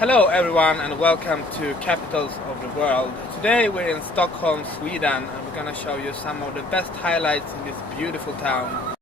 Hello everyone and welcome to Capitals of the World. Today we're in Stockholm, Sweden, and we're gonna show you some of the best highlights in this beautiful town.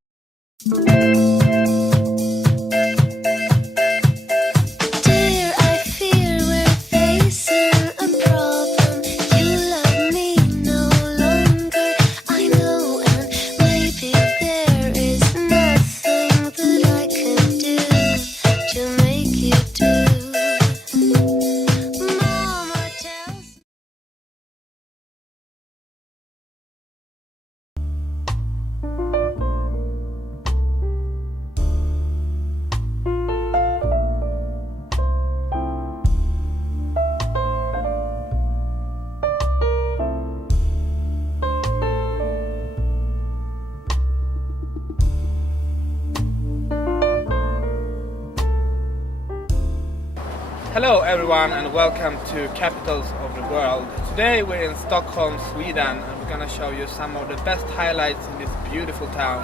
Hello everyone and welcome to Capitals of the World. Today we're in Stockholm, Sweden, and we're gonna show you some of the best highlights in this beautiful town.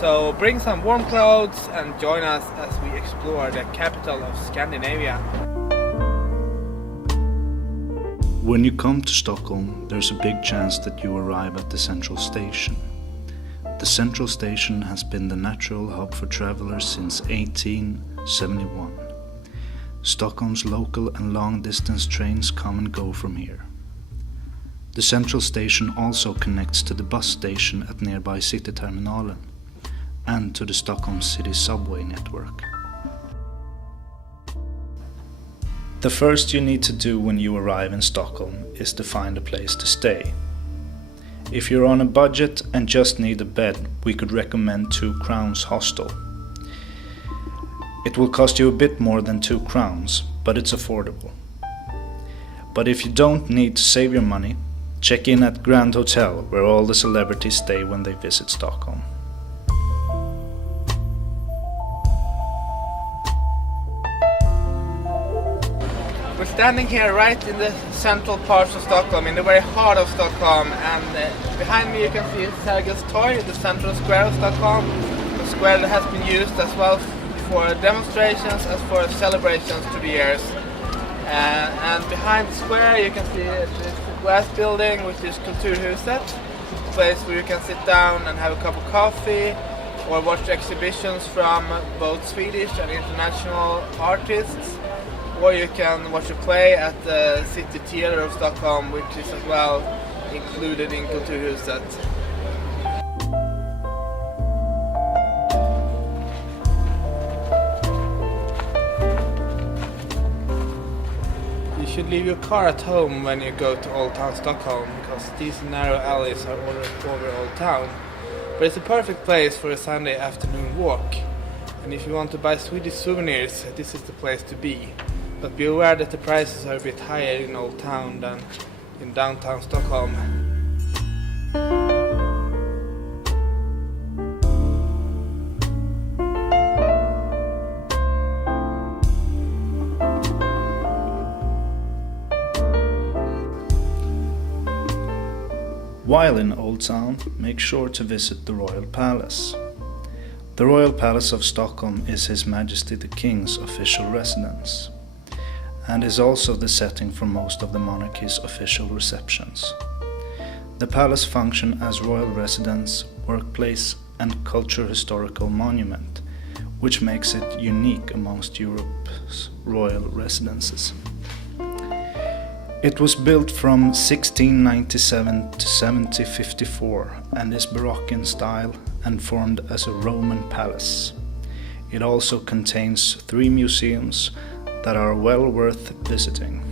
So bring some warm clothes and join us as we explore the capital of Scandinavia. When you come to Stockholm, there's a big chance that you arrive at the central station. The central station has been the natural hub for travelers since 1871. Stockholm's local and long-distance trains come and go from here. The central station also connects to the bus station at nearby Cityterminalen and to the Stockholm City subway network. The first you need to do when you arrive in Stockholm is to find a place to stay. If you're on a budget and just need a bed, we could recommend 2 Crowns Hostel. It will cost you a bit more than 2 crowns, but it's affordable. But if you don't need to save your money, check in at Grand Hotel, where all the celebrities stay when they visit Stockholm. We're standing here right in the central parts of Stockholm, in the very heart of Stockholm, and behind me you can see Sergels Torg, the central square of Stockholm, a square that has been used as well for demonstrations as for celebrations through the years. And behind the square you can see this glass building, which is Kulturhuset, a place where you can sit down and have a cup of coffee or watch exhibitions from both Swedish and international artists, or you can watch a play at the City Theatre of Stockholm, which is as well included in Kulturhuset. You should leave your car at home when you go to Old Town Stockholm, because these narrow alleys are all over Old Town. But it's a perfect place for a Sunday afternoon walk. And if you want to buy Swedish souvenirs, this is the place to be. But be aware that the prices are a bit higher in Old Town than in downtown Stockholm. While in Old Town, make sure to visit the Royal Palace. The Royal Palace of Stockholm is His Majesty the King's official residence, and is also the setting for most of the monarchy's official receptions. The palace functions as royal residence, workplace, and culture-historical monument, which makes it unique amongst Europe's royal residences. It was built from 1697 to 1754 and is Baroque in style and formed as a Roman palace. It also contains 3 museums that are well worth visiting.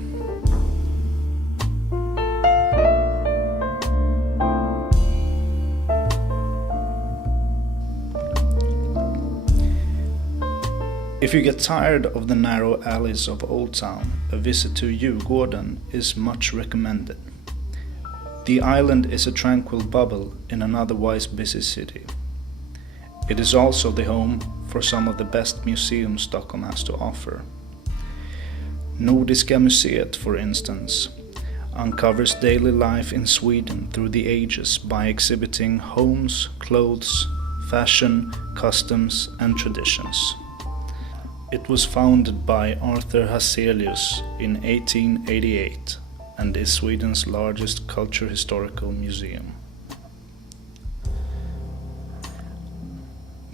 If you get tired of the narrow alleys of Old Town, a visit to Djurgården is much recommended. The island is a tranquil bubble in an otherwise busy city. It is also the home for some of the best museums Stockholm has to offer. Nordiska museet, for instance, uncovers daily life in Sweden through the ages by exhibiting homes, clothes, fashion, customs and traditions. It was founded by Arthur Hazelius in 1888 and is Sweden's largest culture historical museum.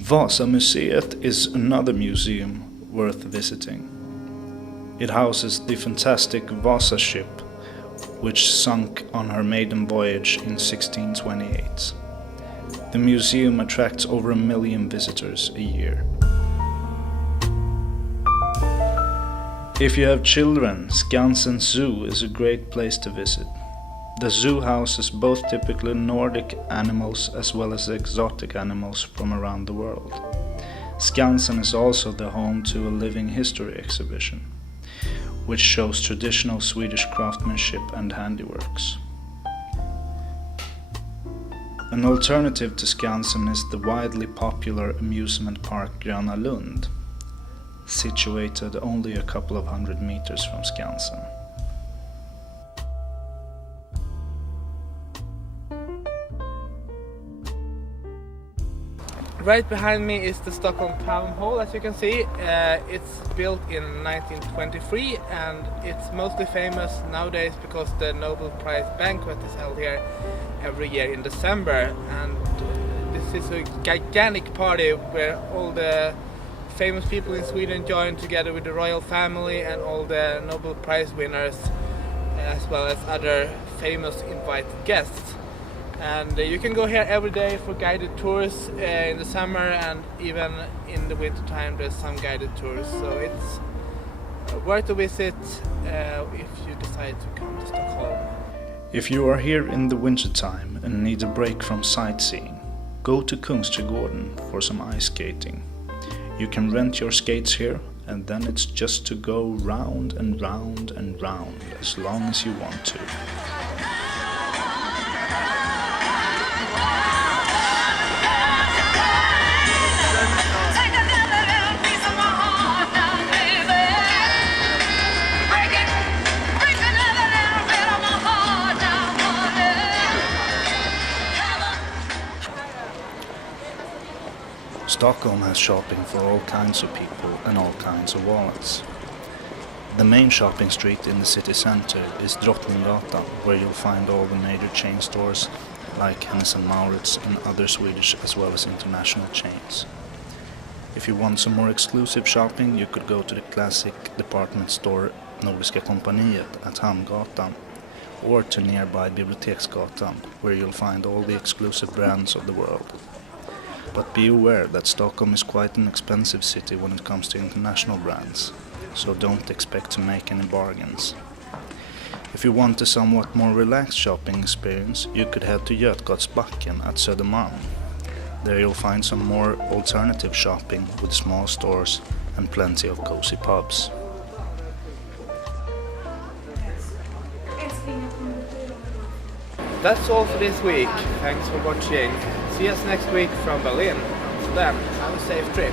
Vasamuseet is another museum worth visiting. It houses the fantastic Vasa ship, which sunk on her maiden voyage in 1628. The museum attracts over 1 million visitors a year. If you have children, Skansen Zoo is a great place to visit. The zoo houses both typically Nordic animals as well as exotic animals from around the world. Skansen is also the home to a living history exhibition, which shows traditional Swedish craftsmanship and handiworks. An alternative to Skansen is the widely popular amusement park Gröna Lund, situated only a couple of 100 meters from Skansen. Right behind me is the Stockholm Town Hall, as you can see. It's built in 1923 and it's mostly famous nowadays because the Nobel Prize banquet is held here every year in December. And this is a gigantic party where all the famous people in Sweden join together with the royal family and all the Nobel Prize winners, as well as other famous invited guests. And you can go here every day for guided tours in the summer, and even in the winter time there's some guided tours. So it's worth a visit if you decide to come to Stockholm. If you are here in the wintertime and need a break from sightseeing, go to Kungsträdgården for some ice skating. You can rent your skates here, and then it's just to go round and round and round as long as you want to. Stockholm has shopping for all kinds of people and all kinds of wallets. The main shopping street in the city center is Drottninggatan, where you'll find all the major chain stores like Hennes & Mauritz and other Swedish as well as international chains. If you want some more exclusive shopping, you could go to the classic department store Nordiska Kompaniet at Hamngatan, or to nearby Biblioteksgatan, where you'll find all the exclusive brands of the world. But be aware that Stockholm is quite an expensive city when it comes to international brands, so don't expect to make any bargains. If you want a somewhat more relaxed shopping experience, you could head to Götgatsbacken at Södermalm. There you'll find some more alternative shopping with small stores and plenty of cozy pubs. That's all for this week. Thanks for watching. See us next week from Berlin. Until then, have a safe trip.